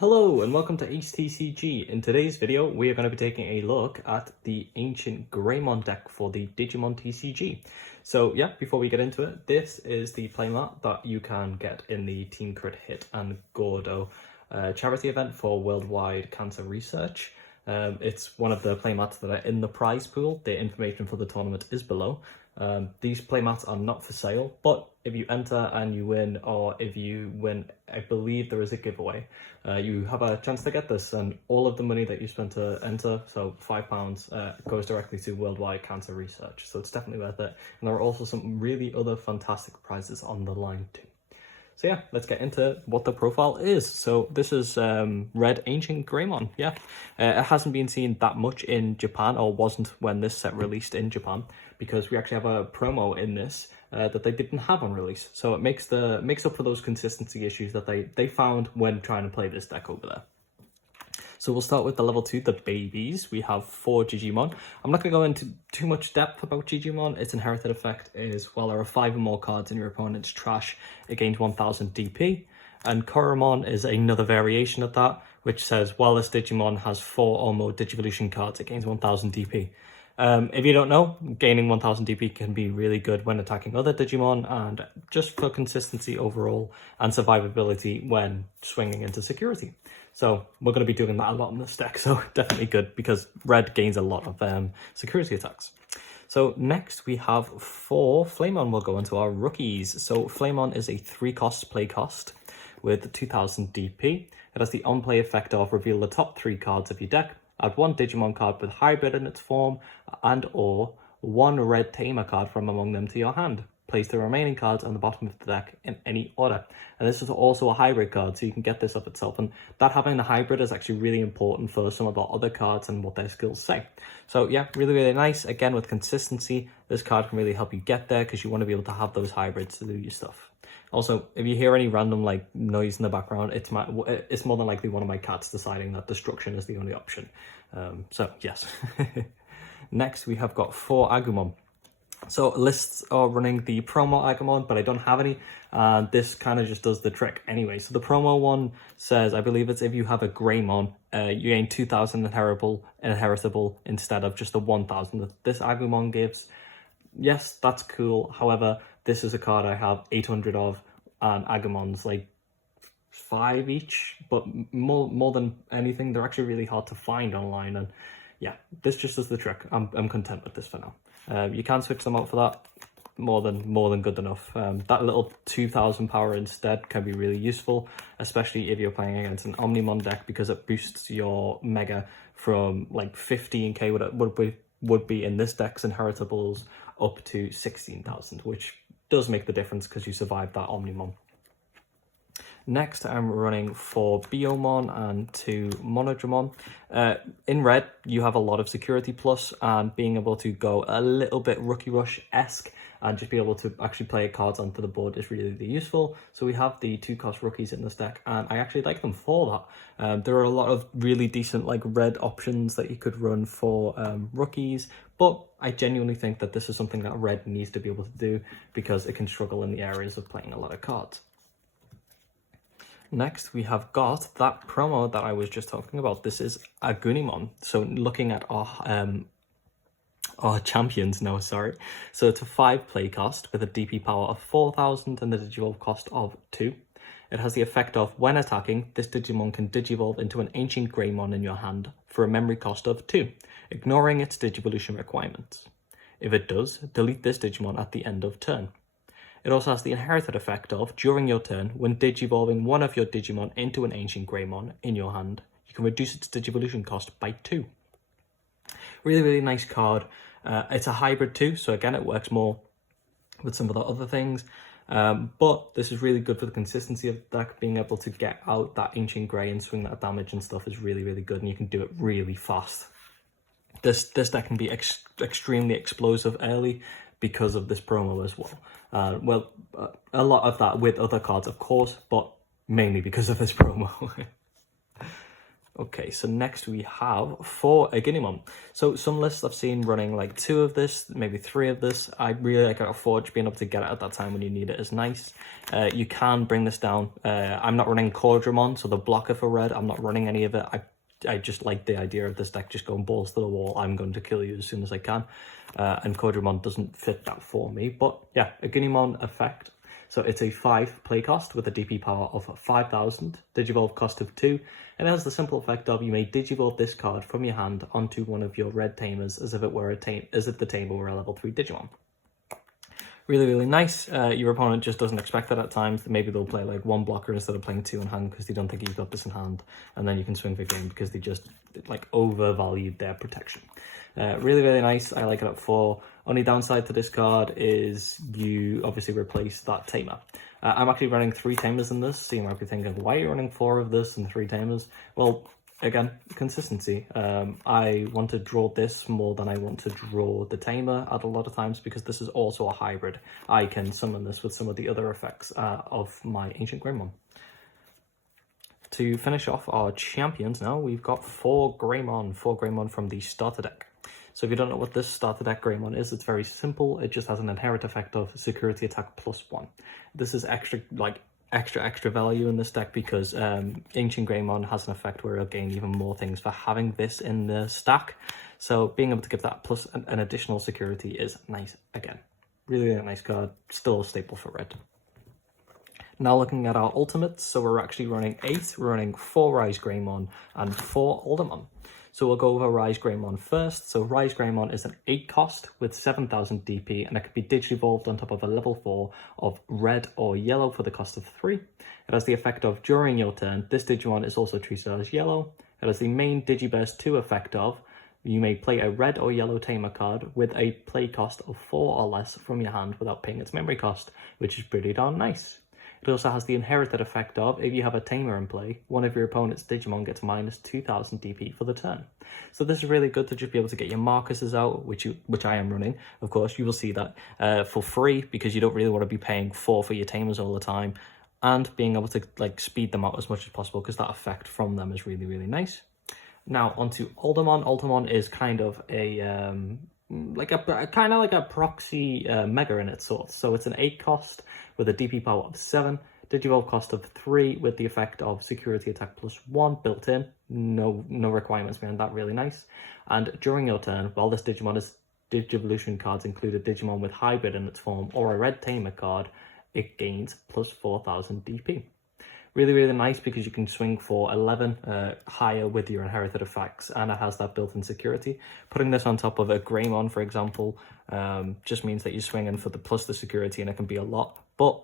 Hello and welcome to TCG. In today's video, we are going to be taking a look at the Ancientgreymon deck for the Digimon TCG. So yeah, before we get into it, this is the playmat that you can get in the Team Crit Hit and Gordo charity event for worldwide cancer research. It's one of the playmats that are in the prize pool. The information for the tournament is below. These playmats are not for sale, but if you enter and you win, or if you win, I believe there is a giveaway, you have a chance to get this, and all of the money that you spend to enter, so £5, goes directly to worldwide cancer research. So it's definitely worth it. And there are also some really other fantastic prizes on the line too. So yeah, let's get into what the profile is. So this is Red Ancientgreymon. Yeah, it hasn't been seen that much in Japan, or wasn't when this set released in Japan, because we actually have a promo in this that they didn't have on release. So it makes up for those consistency issues that they found when trying to play this deck over there. So we'll start with the level 2, the babies. We have 4 Digimon. I'm not going to go into too much depth about Digimon. Its inherited effect is, while there are 5 or more cards in your opponent's trash, it gains 1000 DP. And Koromon is another variation of that, which says, while this Digimon has 4 or more Digivolution cards, it gains 1000 DP. If you don't know, gaining 1000 DP can be really good when attacking other Digimon, and just for consistency overall and survivability when swinging into security. So we're going to be doing that a lot in this deck, so definitely good, because red gains a lot of security attacks. So next we have 4 Flamon. We'll go into our rookies. So Flamon is a 3-cost play cost with 2000 DP. It has the on-play effect of reveal the top 3 cards of your deck. Add 1 Digimon card with hybrid in its form, and or 1 red Tamer card from among them to your hand. Place the remaining cards on the bottom of the deck in any order. And this is also a hybrid card, so you can get this up itself. And that having the hybrid is actually really important for some of the other cards and what their skills say. So yeah, really, really nice. Again, with consistency, this card can really help you get there, because you want to be able to have those hybrids to do your stuff. Also, if you hear any random noise in the background, it's more than likely one of my cats deciding that destruction is the only option. So yes. Next, we have got 4 Agumon. So lists are running the promo Agumon, but I don't have any. This kind of just does the trick anyway. So the promo one says, I believe it's if you have a Greymon, you gain 2000 inheritable instead of just the 1000 that this Agumon gives. Yes, that's cool. However, this is a card I have 800 of, and Agumon's 5 each, but more than anything, they're actually really hard to find online. And yeah, this just does the trick. I'm content with this for now. You can switch them out for that. More than good enough. That little 2000 power instead can be really useful, especially if you're playing against an Omnimon deck, because it boosts your Mega from 15k would be in this deck's inheritables up to 16,000, which does make the difference because you survived that Omnimon. Next, I'm running 4 Biomon and 2 Monodramon. In red, you have a lot of security plus, and being able to go a little bit Rookie Rush-esque and just be able to actually play cards onto the board is really, really useful. So we have the 2-cost rookies in this deck, and I actually like them for that. There are a lot of really decent red options that you could run for rookies, but I genuinely think that this is something that red needs to be able to do, because it can struggle in the areas of playing a lot of cards. Next, we have got that promo that I was just talking about. This is Agunimon. So looking at our champions now, sorry. So it's a 5 play cost with a DP power of 4000 and a Digivolve cost of 2. It has the effect of, when attacking, this Digimon can Digivolve into an Ancientgreymon in your hand for a memory cost of 2, ignoring its Digivolution requirements. If it does, delete this Digimon at the end of turn. It also has the inherited effect of, during your turn, when Digivolving one of your Digimon into an Ancientgreymon in your hand, you can reduce its Digivolution cost by 2. Really, really nice card. It's a hybrid too, so again, it works more with some of the other things. But this is really good for the consistency of the deck. Being able to get out that Ancient Grey and swing that damage and stuff is really, really good, and you can do it really fast. This deck can be extremely explosive early because of this promo as well. A lot of that with other cards, of course, but mainly because of this promo. Okay, so next we have for Ancientgreymon. So some lists I've seen running like 2 of this, maybe 3 of this. I really like a Forge, being able to get it at that time when you need it is nice. You can bring this down. I'm not running Cordramon, so the blocker for red, I'm not running any of it. I just like the idea of this deck just going balls to the wall. I'm going to kill you as soon as I can. And Cordramon doesn't fit that for me. But yeah, Ancientgreymon effect. So it's a 5 play cost with a DP power of 5,000, Digivolve cost of 2, and it has the simple effect of you may Digivolve this card from your hand onto one of your red Tamers as if it were as if the Tamer were a level 3 Digimon. Really, really nice. Your opponent just doesn't expect that at times. Maybe they'll play like 1 blocker instead of playing 2 in hand because they don't think you've got this in hand, and then you can swing for game because they just like overvalued their protection. Really, really nice. I like it at 4. Only downside to this card is you obviously replace that Tamer. I'm actually running 3 Tamers in this, so you might be thinking, why are you running 4 of this and 3 Tamers? Well, again, consistency. I want to draw this more than I want to draw the Tamer at a lot of times because this is also a hybrid. I can summon this with some of the other effects of my Ancientgreymon. To finish off our champions now, we've got 4 Greymon from the starter deck. So if you don't know what this starter deck Greymon is, it's very simple. It just has an inherent effect of security attack +1. This is extra value in this deck because Ancientgreymon has an effect where it'll gain even more things for having this in the stack. So being able to give that plus an additional security is nice again. Really a nice card, still a staple for red. Now looking at our ultimates, so we're actually running 8. We're running 4 Rise Greymon and 4 Aldermon. So we'll go over Rise Greymon first. So Rise Greymon is an 8 cost with 7,000 DP, and it can be digivolved on top of a level 4 of red or yellow for the cost of 3. It has the effect of during your turn, this Digimon is also treated as yellow. It has the main Digiburst 2 effect of you may play a red or yellow Tamer card with a play cost of 4 or less from your hand without paying its memory cost, which is pretty darn nice. It also has the inherited effect of, if you have a Tamer in play, one of your opponent's Digimon gets minus 2,000 DP for the turn. So this is really good to just be able to get your Marcuses out, which I am running. Of course, you will see that for free because you don't really want to be paying 4 for your Tamers all the time, and being able to like speed them out as much as possible because that effect from them is really, really nice. Now onto Aldermon. Aldermon is kind of a kind of like a proxy mega in its sort. So it's an 8 cost with a DP power of 7, Digivolve cost of 3 with the effect of security attack +1 built in. No requirements behind that, really nice. And during your turn, while this Digimon is Digivolution cards include a Digimon with hybrid in its form or a red Tamer card, it gains plus 4,000 DP. Really, really nice because you can swing for 11 higher with your inherited effects, and it has that built-in security. Putting this on top of a Greymon, for example, just means that you're swinging for the plus the security, and it can be a lot. But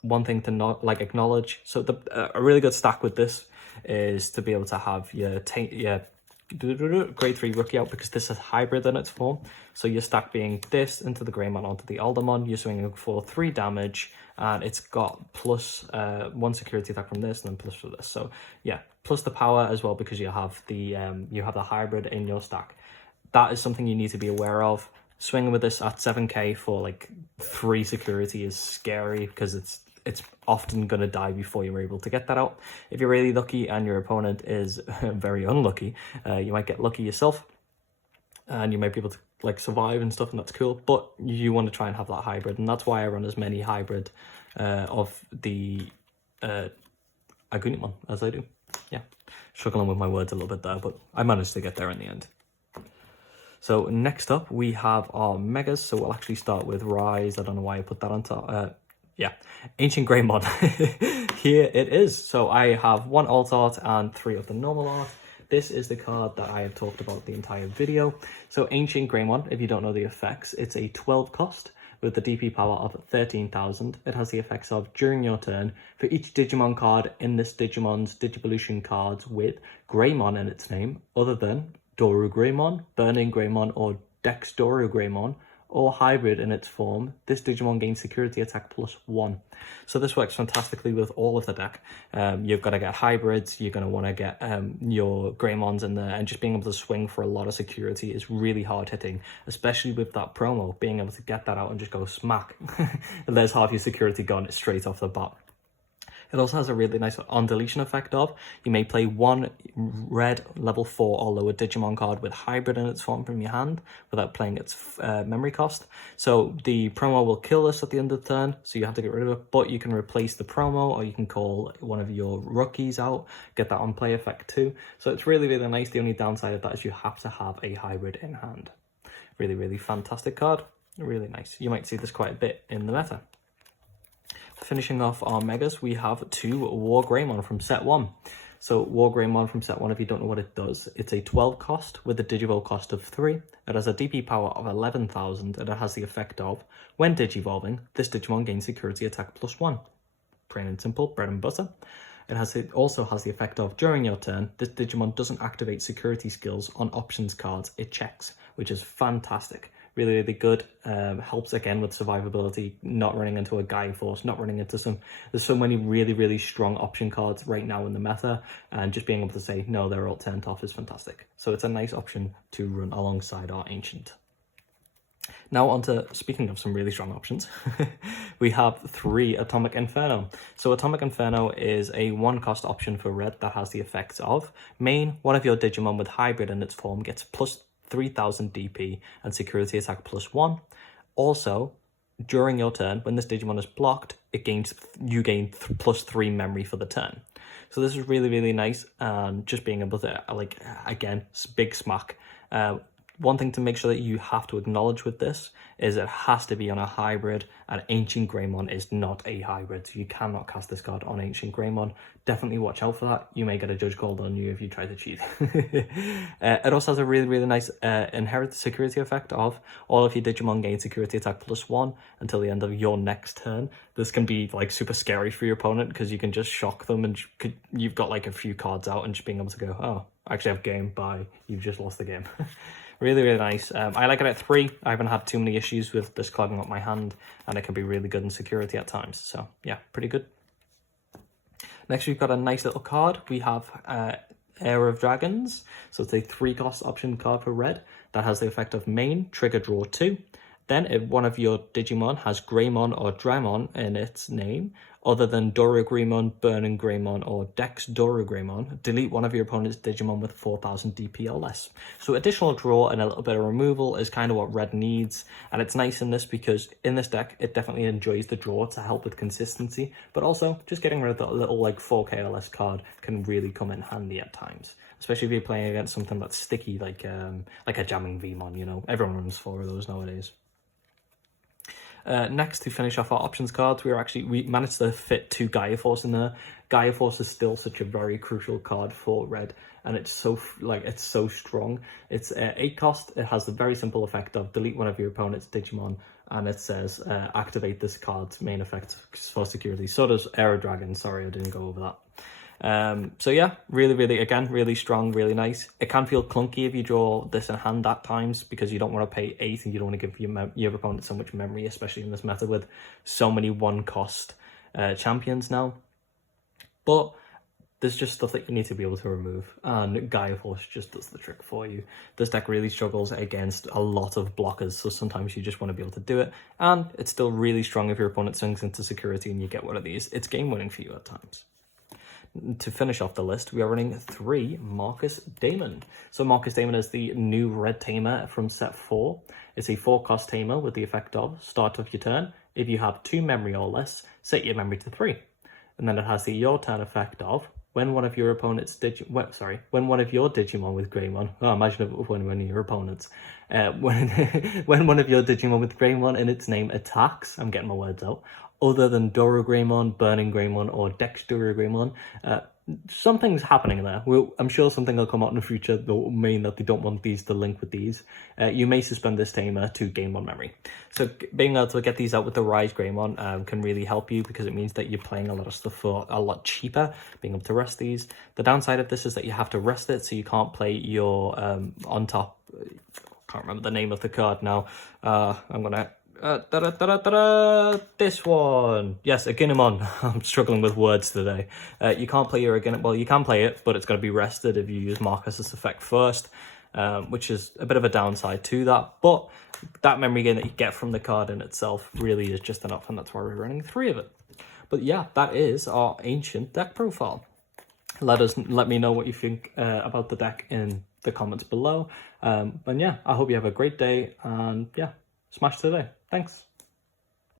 one thing to not acknowledge, so a really good stack with this is to be able to have your grade 3 rookie out because this is hybrid in its form. So your stack being this into the Greymon onto the Aldermon, you're swinging for 3 damage, and it's got plus 1 security attack from this and then plus for this. So yeah, plus the power as well because you have the hybrid in your stack. That is something you need to be aware of. Swinging with this at 7k for like 3 security is scary because it's often going to die before you're able to get that out. If you're really lucky and your opponent is very unlucky, you might get lucky yourself and you might be able to like survive and stuff, and that's cool, but you want to try and have that hybrid, and that's why I run as many hybrid of the Ancientgreymon as I do. Yeah, struggling with my words a little bit there, but I managed to get there in the end. So next up we have our megas, so we'll actually start with Rise. I don't know why I put that on top. Yeah, Ancientgreymon. Here it is. So I have 1 alt art and 3 of the normal art. This is the card that I have talked about the entire video. So Ancientgreymon, if you don't know the effects, it's a 12 cost with the DP power of 13,000. It has the effects of, during your turn, for each Digimon card in this Digimon's Digivolution cards with Greymon in its name, other than Dorugreymon, Burning Greymon, or Dex Dorugreymon, or hybrid in its form, this Digimon gains security attack +1. So this works fantastically with all of the deck. You've got to get hybrids, you're going to want to get your Greymons in there, and just being able to swing for a lot of security is really hard hitting, especially with that promo, being able to get that out and just go smack. And there's half your security gone straight off the bat. It also has a really nice on deletion effect of, you may play one red level 4 or lower Digimon card with hybrid in its form from your hand without playing its memory cost. So the promo will kill this at the end of the turn, so you have to get rid of it, but you can replace the promo, or you can call one of your rookies out, get that on play effect too. So it's really, really nice. The only downside of that is you have to have a hybrid in hand. Really, really fantastic card. Really nice. You might see this quite a bit in the meta. Finishing off our megas, we have 2 Ancientgreymon from set 1. So Ancientgreymon from set 1, if you don't know what it does, it's a 12 cost with a Digivolve cost of 3. It has a DP power of 11,000, and it has the effect of, when Digivolving, this Digimon gains security attack +1. Plain and simple, bread and butter. It also has the effect of, during your turn, this Digimon doesn't activate security skills on options cards it checks, which is fantastic. Really, really good. Helps again with survivability, not running into a Gaia Force, not running into there's so many really, really strong option cards right now in the meta, and just being able to say, no, they're all turned off is fantastic. So it's a nice option to run alongside our Ancient. Now on to, speaking of some really strong options, we have 3 Atomic Inferno. So Atomic Inferno is a 1-cost option for red that has the effects of, main, one of your Digimon with hybrid in its form gets plus 3,000 DP and security attack +1. Also, during your turn, when this Digimon is blocked, you gain +3 memory for the turn. So this is really, really nice, and just being able to, like, again, big smack. One thing to make sure that you have to acknowledge with this is it has to be on a hybrid, and Ancientgreymon is not a hybrid, so you cannot cast this card on Ancientgreymon. Definitely watch out for that. You may get a judge called on you if you try to cheat. It also has a really, really nice inherent security effect of, all of your Digimon gain security attack +1 until the end of your next turn. This can be like super scary for your opponent because you can just shock them, and you've got like a few cards out, and just being able to go, oh, I actually have game, bye, you've just lost the game. Really, really nice. I like it at 3. I haven't had too many issues with this clogging up my hand, and it can be really good in security at times. So yeah, pretty good. Next, we've got a nice little card. We have Heir of Dragons. So it's a 3-cost option card for red that has the effect of main, trigger draw 2. Then if one of your Digimon has Greymon or Dramon in its name, other than Dorogreymon, Burning Greymon, or Dex Dorogreymon, delete one of your opponent's Digimon with 4,000 DP or less. So additional draw and a little bit of removal is kind of what red needs, and it's nice in this because in this deck, it definitely enjoys the draw to help with consistency, but also just getting rid of that little like 4K or less card can really come in handy at times. Especially if you're playing against something that's sticky like a jamming Vmon, you know, everyone runs 4 of those nowadays. Next, to finish off our options cards, we managed to fit 2 Gaia Force in there. Gaia Force is still such a very crucial card for red, and it's so strong. It's 8 cost. It has the very simple effect of delete one of your opponent's Digimon, and it says activate this card's main effect for security. So does Heir of Dragon. Sorry, I didn't go over that. So yeah, really strong, really nice. It can feel clunky if you draw this in hand at times because you don't want to pay 8 and you don't want to give your opponent so much memory, especially in this meta with so many 1-cost champions now. But there's just stuff that you need to be able to remove, and Gaia Force just does the trick for you. This deck really struggles against a lot of blockers, so sometimes you just want to be able to do it, and it's still really strong if your opponent swings into security and you get one of these. It's game winning for you at times. To finish off the list, we are running 3 Marcus Daemon. So Marcus Daemon is the new red Tamer from set 4. It's a 4-cost Tamer with the effect of, start of your turn, if you have 2 memory or less, set your memory to 3. And then it has the your turn effect of, when one of your opponent's when one of your Digimon with Greymon, imagine if it was one of your opponents, when one of your Digimon with Greymon in its name attacks, I'm getting my words out, other than Dorogreymon, Burning Greymon, or Dex Dorogreymon, something's happening there. I'm sure something will come out in the future that will mean that they don't want these to link with these. You may suspend this Tamer to gain 1 memory. So being able to get these out with the Rise Greymon can really help you because it means that you're playing a lot of stuff for a lot cheaper, being able to rest these. The downside of this is that you have to rest it, so you can't play your on top, can't remember the name of the card now. I'm gonna this one. Yes, Aghanemon. I'm struggling with words today. You can't play your Aghanemon. Well, you can play it, but it's going to be rested if you use Marcus's effect first, which is a bit of a downside to that. But that memory gain that you get from the card in itself really is just enough, and that's why we're running 3 of it. But yeah, that is our Ancient deck profile. Let me know what you think about the deck in the comments below. And yeah, I hope you have a great day, and yeah, smash today. Thanks.